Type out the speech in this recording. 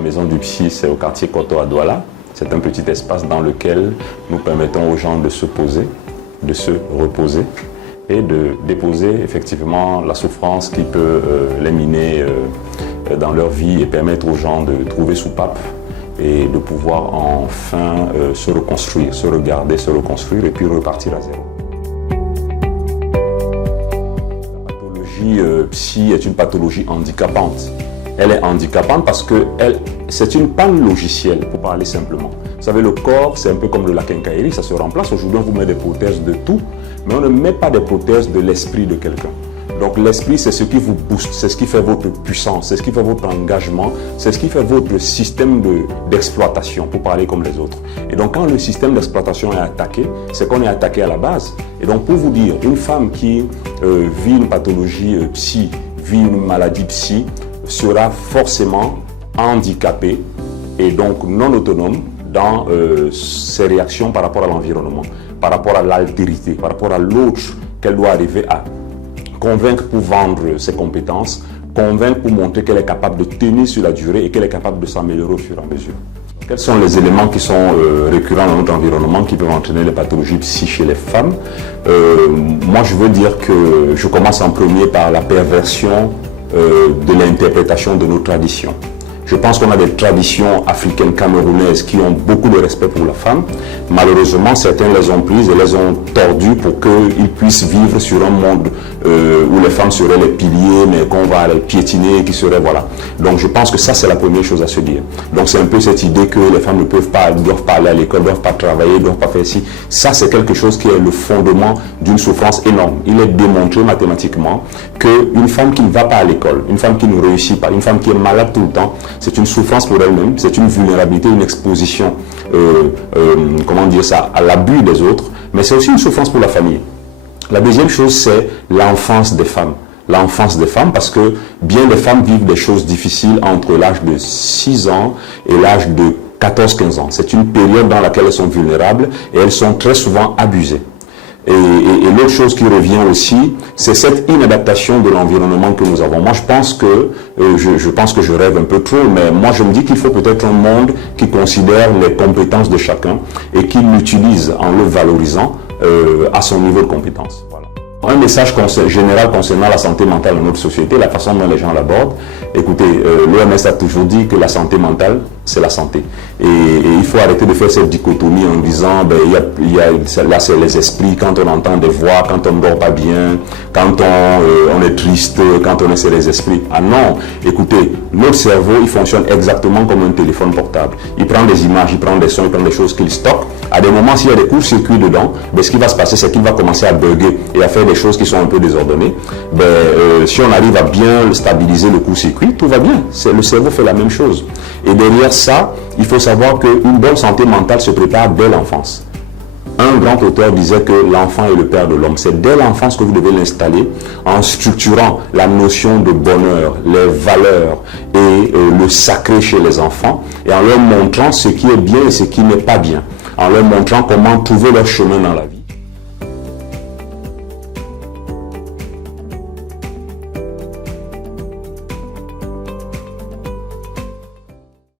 La maison du psy, c'est au quartier Koto à Douala. C'est un petit espace dans lequel nous permettons aux gens de se poser, de se reposer et de déposer effectivement la souffrance qui peut les miner dans leur vie et permettre aux gens de trouver soupape et de pouvoir enfin se reconstruire, se regarder, se reconstruire et puis repartir à zéro. La pathologie psy est une pathologie handicapante. Elle est handicapante parce que c'est une panne logicielle, pour parler simplement. Vous savez, le corps, c'est un peu comme de la quincaillerie, ça se remplace. Aujourd'hui, on vous met des prothèses de tout, mais on ne met pas des prothèses de l'esprit de quelqu'un. Donc l'esprit, c'est ce qui vous booste, c'est ce qui fait votre puissance, c'est ce qui fait votre engagement, c'est ce qui fait votre système d'exploitation, pour parler comme les autres. Et donc quand le système d'exploitation est attaqué, c'est qu'on est attaqué à la base. Et donc pour vous dire, une femme qui vit une pathologie psy, vit une maladie psy, sera forcément handicapée et donc non autonome dans ses réactions par rapport à l'environnement, par rapport à l'altérité, par rapport à l'autre qu'elle doit arriver à convaincre pour vendre ses compétences, convaincre pour montrer qu'elle est capable de tenir sur la durée et qu'elle est capable de s'améliorer au fur et à mesure. Quels sont les éléments qui sont récurrents dans notre environnement qui peuvent entraîner les pathologies psy chez les femmes? Moi, je veux dire que je commence en premier par la perversion de l'interprétation de nos traditions. Je pense qu'on a des traditions africaines camerounaises qui ont beaucoup de respect pour la femme. Malheureusement, certains les ont prises et les ont tordues pour qu'ils puissent vivre sur un monde où les femmes seraient les piliers, mais qu'on va les piétiner, qui seraient, voilà. Donc je pense que ça, c'est la première chose à se dire. Donc c'est un peu cette idée que les femmes ne doivent pas aller à l'école, ne doivent pas travailler, ne doivent pas faire ci. Ça, c'est quelque chose qui est le fondement d'une souffrance énorme. Il est démontré mathématiquement qu'une femme qui ne va pas à l'école, une femme qui ne réussit pas, une femme qui est malade tout le temps, c'est une souffrance pour elle-même, c'est une vulnérabilité, une exposition, comment dire ça, à l'abus des autres, mais c'est aussi une souffrance pour la famille. La deuxième chose, c'est l'enfance des femmes. L'enfance des femmes, parce que bien des femmes vivent des choses difficiles entre l'âge de 6 ans et l'âge de 14-15 ans. C'est une période dans laquelle elles sont vulnérables et elles sont très souvent abusées. Et l'autre chose qui revient aussi, c'est cette inadaptation de l'environnement que nous avons. Moi, je pense que je rêve un peu trop, mais moi, je me dis qu'il faut peut-être un monde qui considère les compétences de chacun et qui l'utilise en le valorisant à son niveau de compétence. Voilà. Un message général concernant la santé mentale dans notre société, la façon dont les gens l'abordent. Écoutez, l'OMS a toujours dit que la santé mentale, c'est la santé. Et il faut arrêter de faire cette dichotomie en disant, ben, là c'est les esprits, quand on entend des voix, quand on ne dort pas bien, quand on est triste, quand on est c'est les esprits. Ah non, écoutez, notre cerveau, il fonctionne exactement comme un téléphone portable. Il prend des images, il prend des sons, il prend des choses qu'il stocke. À des moments, s'il y a des courts-circuits dedans, ben, ce qui va se passer, c'est qu'il va commencer à bugger et à faire des choses qui sont un peu désordonnées. Ben, si on arrive à bien stabiliser le court-circuit, tout va bien. Le cerveau fait la même chose. Et derrière ça, il faut savoir qu'une bonne santé mentale se prépare dès l'enfance. Un grand auteur disait que l'enfant est le père de l'homme. C'est dès l'enfance que vous devez l'installer en structurant la notion de bonheur, les valeurs et le sacré chez les enfants et en leur montrant ce qui est bien et ce qui n'est pas bien, en leur montrant comment trouver leur chemin dans la vie.